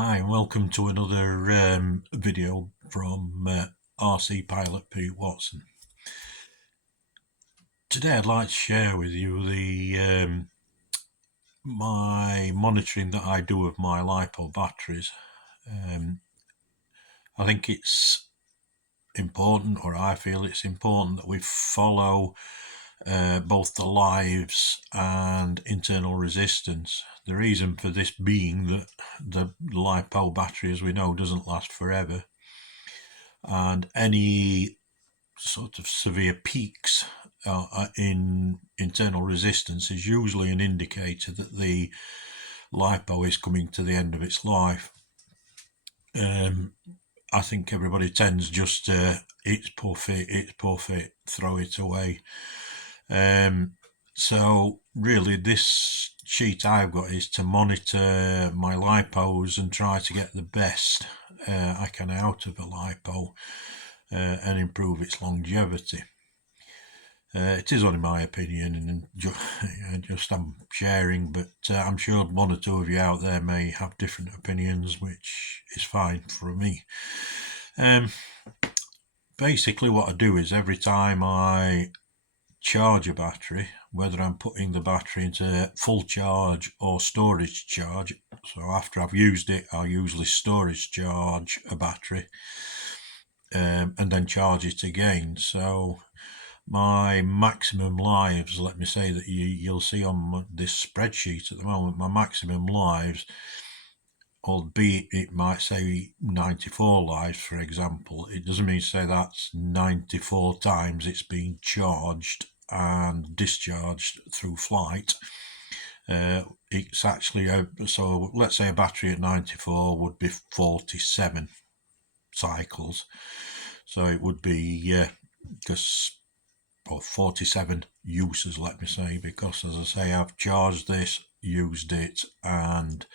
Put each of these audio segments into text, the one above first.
Hi, and welcome to another video from RC Pilot Pete Watson. Today I'd like to share with you the my monitoring that I do of my Lipo batteries. I think it's important, or I feel it's important, that we follow both the lives and internal resistance. The reason for this being that the Lipo battery, as we know, doesn't last forever, and any sort of severe peaks in internal resistance is usually an indicator that the lipo is coming to the end of its life. I think everybody tends just to, it's poor fit, throw it away. So really this sheet I've got is to monitor my lipos and try to get the best I can out of a lipo and improve its longevity. It is only my opinion, and just I'm sharing, but I'm sure one or two of you out there may have different opinions, which is fine for me. Basically what I do is every time I charge a battery, whether I'm putting the battery into full charge or storage charge, so after I've used it I'll usually storage charge a battery and then charge it again. So my maximum lives, let me say that you'll see on this spreadsheet at the moment, my maximum lives, albeit it might say 94 lives for example, it doesn't mean to say that's 94 times it's been charged and discharged through flight. It's actually so let's say a battery at 94 would be 47 cycles, so it would be just 47 uses, let me say, because as I say, I've charged this, used it, and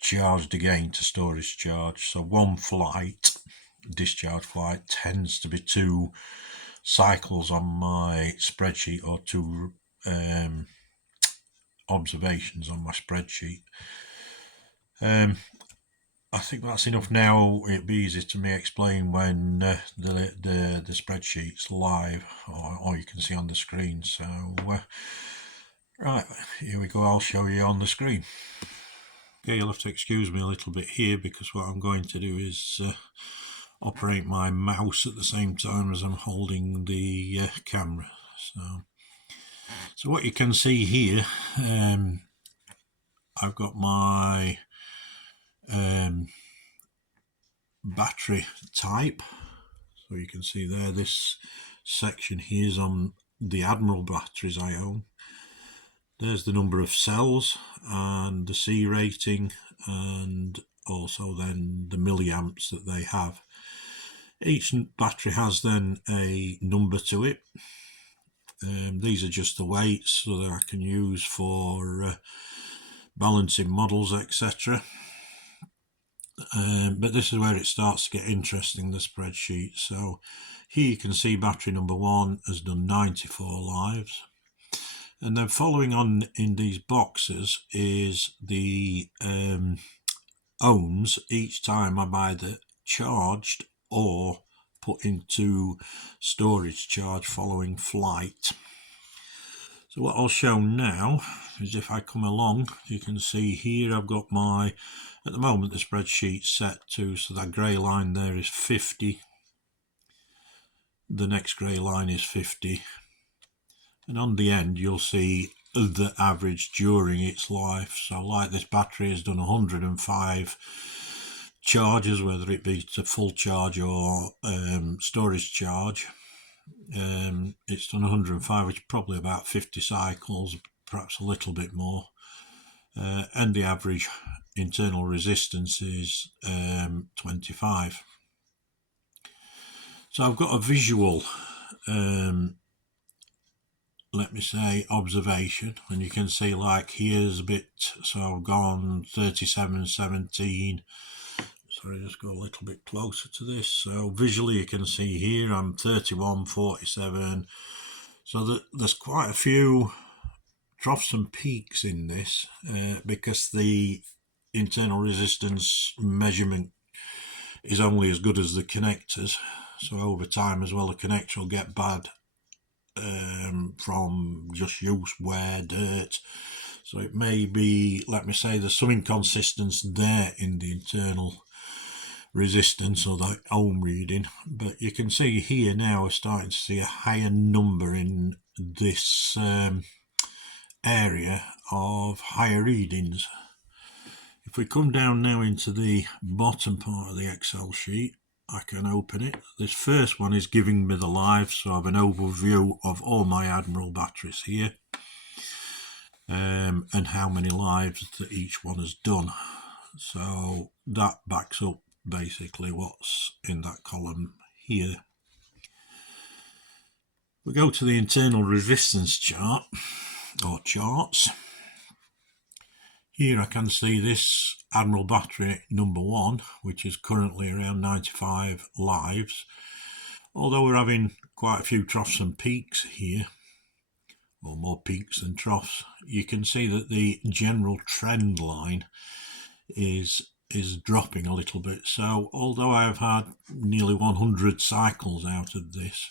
charged again to storage charge. So one flight, discharge flight, tends to be 2 cycles on my spreadsheet, or 2 observations on my spreadsheet. I think that's enough now. It'd be easy to me explain when the spreadsheet's live, or you can see on the screen. So right, here we go. I'll show you on the screen. Okay, you'll have to excuse me a little bit here because what I'm going to do is operate my mouse at the same time as I'm holding the camera. So what you can see here, I've got my battery type. So you can see there, this section here is on the Admiral batteries I own. There's the number of cells and the C rating, and also then the milliamps that they have. Each battery has then a number to it. These are just the weights so that I can use for balancing models, etc. But this is where it starts to get interesting, the spreadsheet. So here you can see battery number 1 has done 94 lives, and then following on in these boxes is the ohms each time I'm either charged or put into storage charge following flight. So what I'll show now is, if I come along, you can see here I've got my, at the moment the spreadsheet set to, so that grey line there is 50, the next grey line is 50, and on the end you'll see the average during its life. So like this battery has done 105 charges, whether it be to full charge or storage charge. It's done 105, which is probably about 50 cycles, perhaps a little bit more, and the average internal resistance is 25. So I've got a visual let me say observation, and you can see like here's a bit, so I've gone 37, 17. Sorry, just go a little bit closer to this. So visually you can see here I'm 31, 47. So there's quite a few troughs and peaks in this because the internal resistance measurement is only as good as the connectors. So over time as well, the connector will get bad from just use, wear, dirt. So it may be, let me say, there's some inconsistency there in the internal resistance or the ohm reading, but you can see here now we're starting to see a higher number in this area of higher readings. If we come down now into the bottom part of the Excel sheet, I can open it. This first one is giving me the lives, so I have an overview of all my Admiral batteries here, and how many lives that each one has done. So that backs up basically what's in that column here. We go to the internal resistance chart or charts. Here I can see this Admiral battery number 1, which is currently around 95 lives. Although we're having quite a few troughs and peaks here, or more peaks than troughs, you can see that the general trend line is dropping a little bit. So although I have had nearly 100 cycles out of this,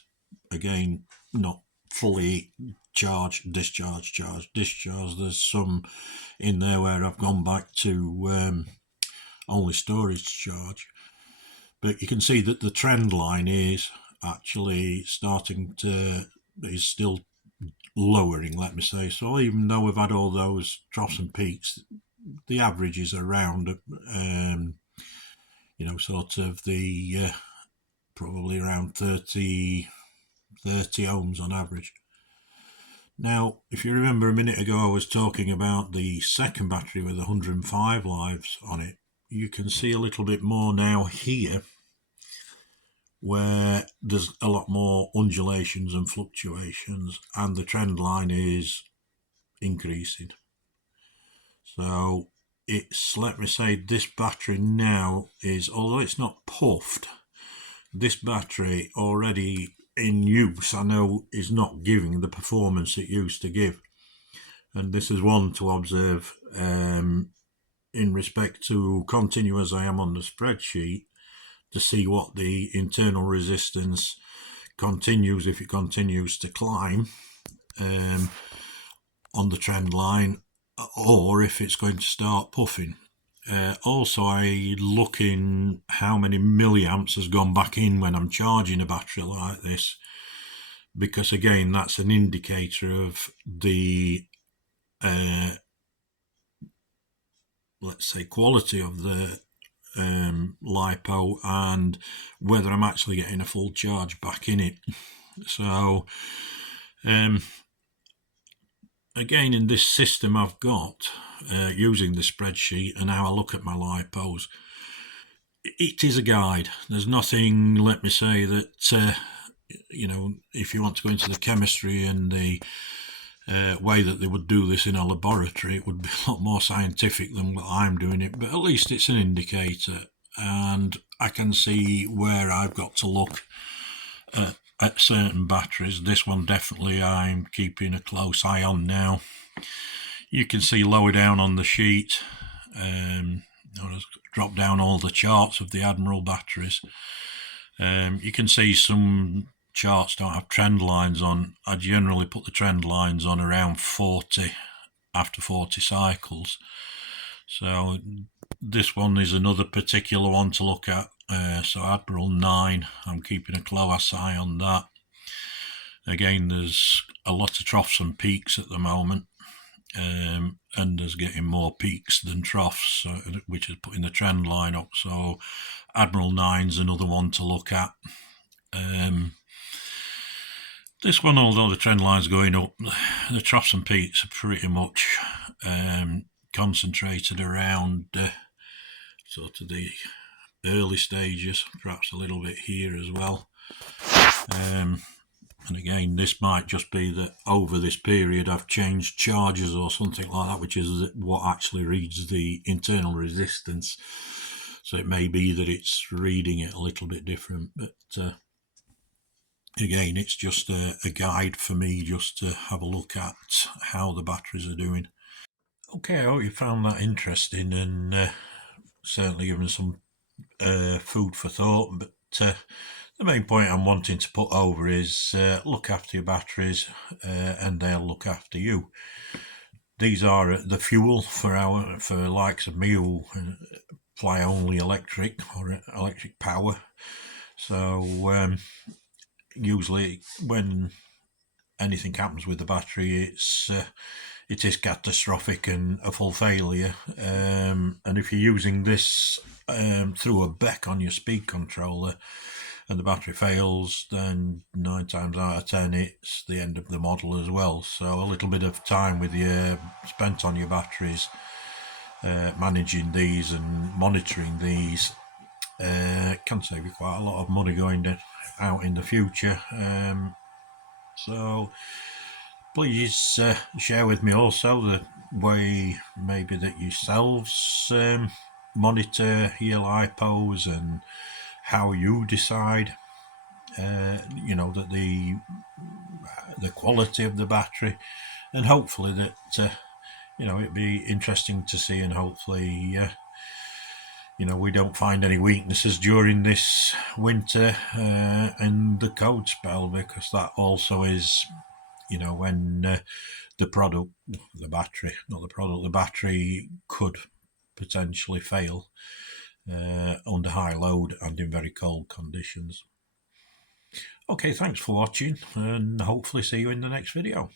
again, not fully charge, discharge, discharge, there's some in there where I've gone back to only storage charge, but you can see that the trend line is actually is still lowering, let me say. So even though we've had all those troughs and peaks, the average is around sort of the probably around 30 ohms on average. Now, if you remember a minute ago I was talking about the second battery with 105 lives on it, you can see a little bit more now here where there's a lot more undulations and fluctuations, and the trend line is increasing. So it's, let me say, this battery now is, although it's not puffed, this battery already in use, I know, is not giving the performance it used to give. And this is one to observe in respect to continue as I am on the spreadsheet to see what the internal resistance continues, if it continues to climb on the trend line, or if it's going to start puffing. Also, I look in how many milliamps has gone back in when I'm charging a battery like this, because again, that's an indicator of the let's say quality of the Lipo and whether I'm actually getting a full charge back in it. So again, in this system I've got using the spreadsheet and how I look at my lipos, it is a guide. There's nothing, let me say, that if you want to go into the chemistry and the way that they would do this in a laboratory, it would be a lot more scientific than what I'm doing it, but at least it's an indicator, and I can see where I've got to look at certain batteries. This one definitely I'm keeping a close eye on now. You can see lower down on the sheet, I'll drop down all the charts of the Admiral batteries. You can see some charts don't have trend lines on. I generally put the trend lines on around 40, after 40 cycles. So this one is another particular one to look at. So Admiral 9, I'm keeping a close eye on that. Again, there's a lot of troughs and peaks at the moment, and there's getting more peaks than troughs, which is putting the trend line up. So Admiral 9's another one to look at. This one, although the trend line's going up, the troughs and peaks are pretty much concentrated around sort of the early stages, perhaps a little bit here as well. And again, this might just be that over this period I've changed charges or something like that, which is what actually reads the internal resistance. So it may be that it's reading it a little bit different, but again, it's just a guide for me just to have a look at how the batteries are doing. Okay, I hope you found that interesting and certainly given some food for thought. But the main point I'm wanting to put over is look after your batteries and they'll look after you. These are the fuel for likes of me who fly only electric or electric power. So usually when anything happens with the battery, it is catastrophic and a full failure. And if you're using this through a beck on your speed controller and the battery fails, then 9 times out of 10 it's the end of the model as well. So a little bit of time with you spent on your batteries, managing these and monitoring these, can save you quite a lot of money going out in the future. So please share with me also the way maybe that yourselves monitor your lipos and how you decide that the quality of the battery, and hopefully that it'd be interesting to see, and hopefully we don't find any weaknesses during this winter and the cold spell, because that also is when the battery could potentially fail under high load and in very cold conditions. Okay, thanks for watching, and hopefully see you in the next video.